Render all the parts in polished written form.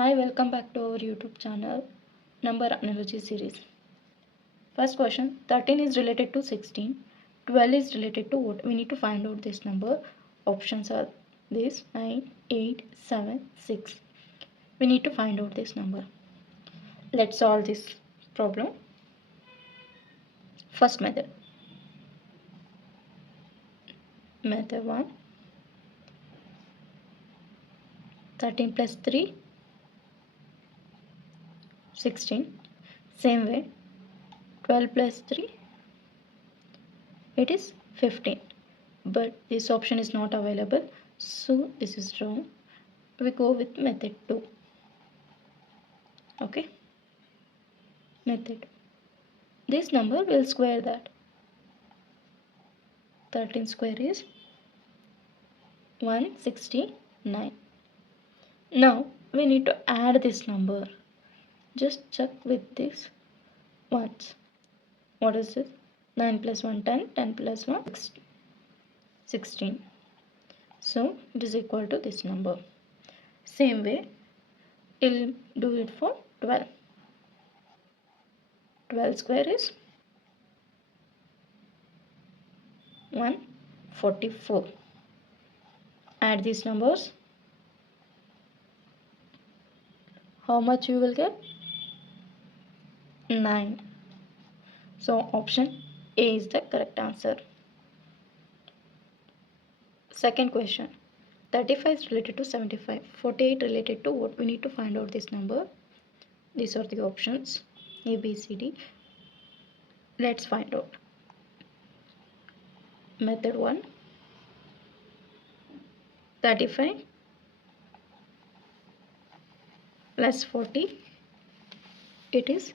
Hi, welcome back to our YouTube channel, Number Analogy series. First question, 13 is related to 16, 12 is related to what? We need to find out this number. Options are this, 9, 8, 7, 6. We need to find out this number. Let's solve this problem. First method. Method 1, 13 plus 3, 16. Same way, 12 plus 3, it is 15. But this option is not available, so this is wrong. We go with method 2. Okay, method. This number will square that. 13 square is 169. Now we need to add this number. Just check with this once. What is this? 9 plus 1 10, 10 plus 1 16. So it is equal to this number. Same way we'll do it for 12. 12 square is 144. Add these numbers. How much you will get? 9. So option A is the correct answer. Second question. 35 is related to 75. 48 related to what? We need to find out this number. These are the options A, B, C, D. Let's find out. Method 1. 35 plus 40. It is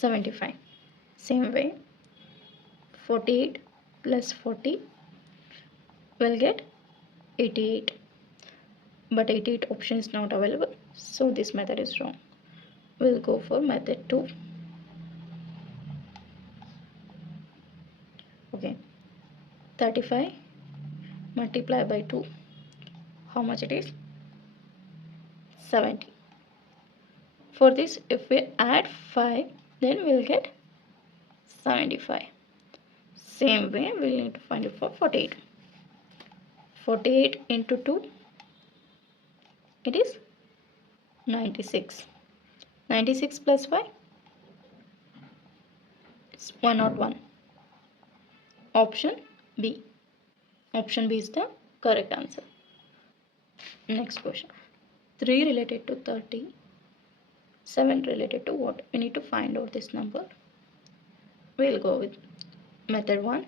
75. Same way. 48 plus 40 will get 88. But 88 option is not available. So this method is wrong. We'll go for method 2. Okay. 35 multiply by 2. How much it is? 70. For this, if we add 5, then we'll get 75. Same way, we'll need to find it for 48. 48 into 2, it is 96. 96 plus 5, it's 101. Option B. Option B is the correct answer. Next question. 3 related to 30. 7 related to what? We need to find out this number. We'll go with method 1.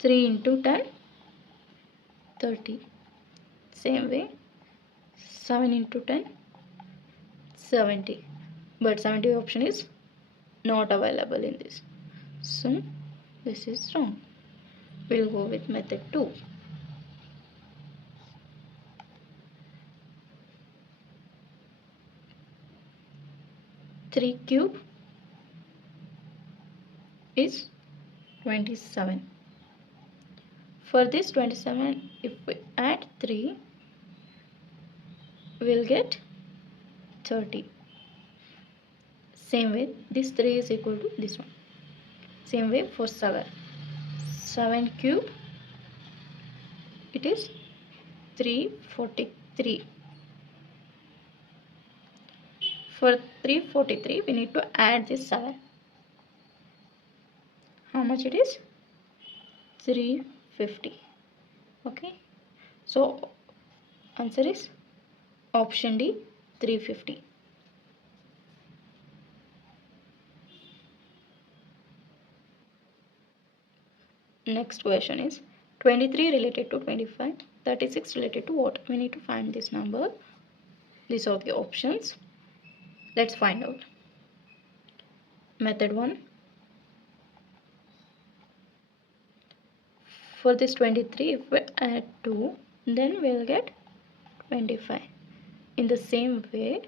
3 into 10, 30. Same way, 7 into 10, 70. But 70 option is not available in this. So this is wrong. We'll go with method 2. 3 cube is 27. For this 27, if we add 3, we'll get 30. Same way, this 3 is equal to this one. Same way for 7. 7 cube, it is 343. For 343, we need to add this 7. How much it is? 350. Okay. So answer is option D, 350. Next question is 23 related to 25. 36 related to what? We need to find this number. These are the options. Let's find out. Method 1. For this 23, if we add 2, then we'll get 25. In the same way,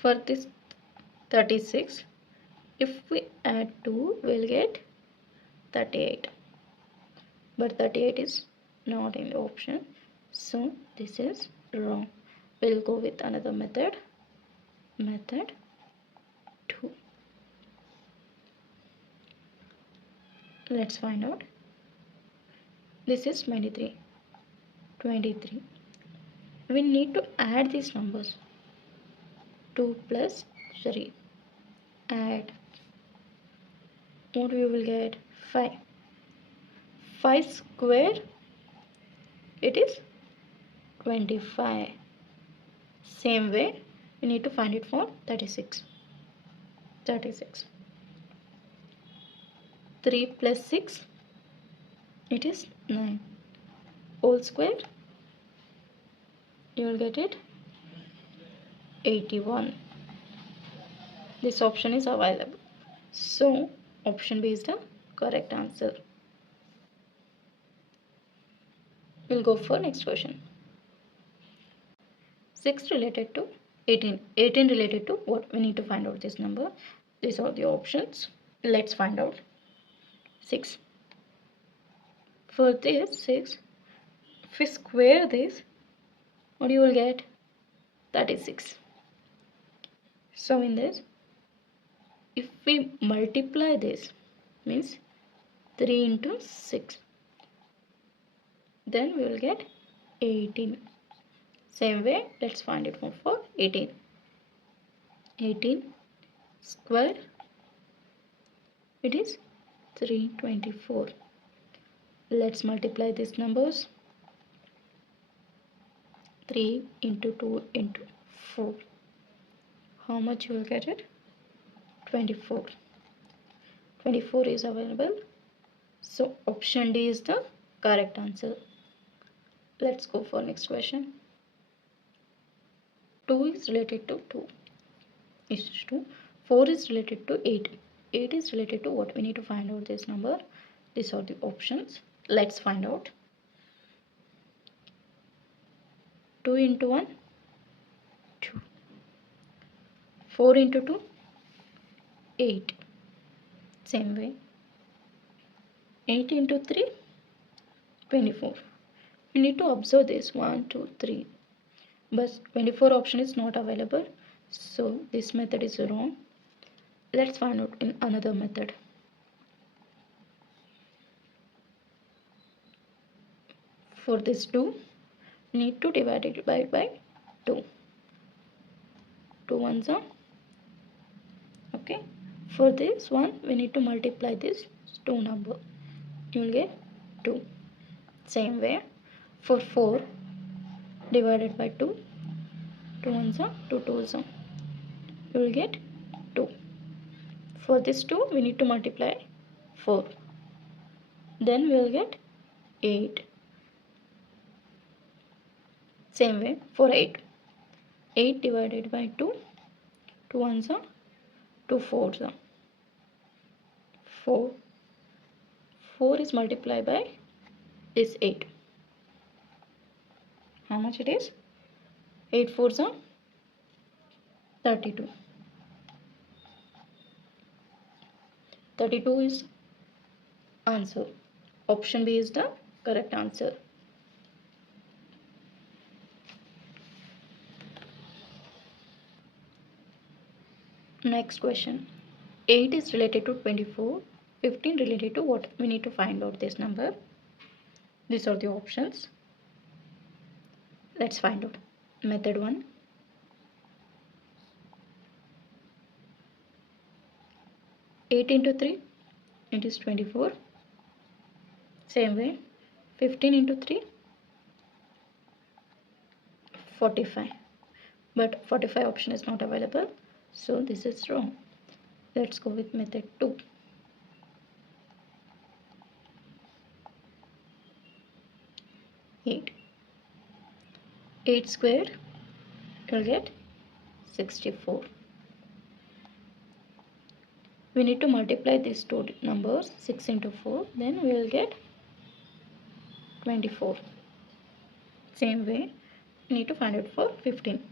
for this 36, if we add 2, we'll get 38. but 38 is not in the option, so this is wrong. We'll go with another method, method 2. Let's find out. This is 23. We need to add these numbers. 2 plus 3. Add. What we will get? 5. 5 square, it is 25. Same way, we need to find it for 36. 3 plus 6, it is 9. Whole square, you will get it 81. This option is available. So, option B is the correct answer. We'll go for next question. 6 related to 18. 18 related to what? We need to find out this number. These are the options. Let's find out. 6. For this 6, if we square this, what you will get? 36. So in this, if we multiply this, means 3 into 6, then we will get 18. Same way, let's find it for 18. 18 square, it is 324. Let's multiply these numbers. 3 into 2 into 4. How much you will get it? 24. 24 is available. So option D is the correct answer. Let's go for next question. 2 is related to 2 is 2. 4 is related to 8. 8 is related to what? We need to find out this number. These are the options. Let's find out. 2 into 1, 2. 4 into 2, 8. Same way. 8 into 3, 24. We need to observe this 1, 2, 3. But 24 option is not available. So this method is wrong. Let's find out in another method. For this 2, we need to divide it by 2. 2 ones are. Okay. For this one, we need to multiply this 2 number. You will get 2. Same way, for 4 divided by 2, 2 ones are, 2 twos are. You will get 2. For this 2, we need to multiply 4. Then we will get 8. Same way, for 8. 8 divided by 2, 2 ones are, 2 fours are. 4. 4 is multiplied by this 8. How much it is? 8 fours are 32. 32 is answer. Option B is the correct answer. Next question. 8 is related to 24. 15 related to what? We need to find out this number. These are the options. Let's find out. Method 1. 8 into 3, it is 24. Same way, 15 into 3, 45. But 45 option is not available, so this is wrong. Let's go with method 2. 8. 8 square, you'll get 64. We need to multiply these two numbers, 6 into 4, then we will get 24. Same way, we need to find it for 15.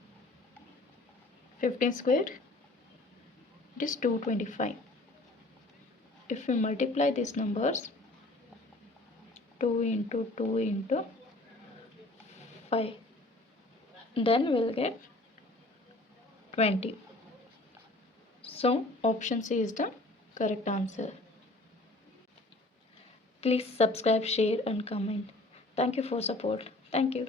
15 square, it is 225. If we multiply these numbers, 2 into 2 into 5. Then we'll get 20. So option C is the correct answer. Please subscribe, share and comment. Thank you for support. Thank you.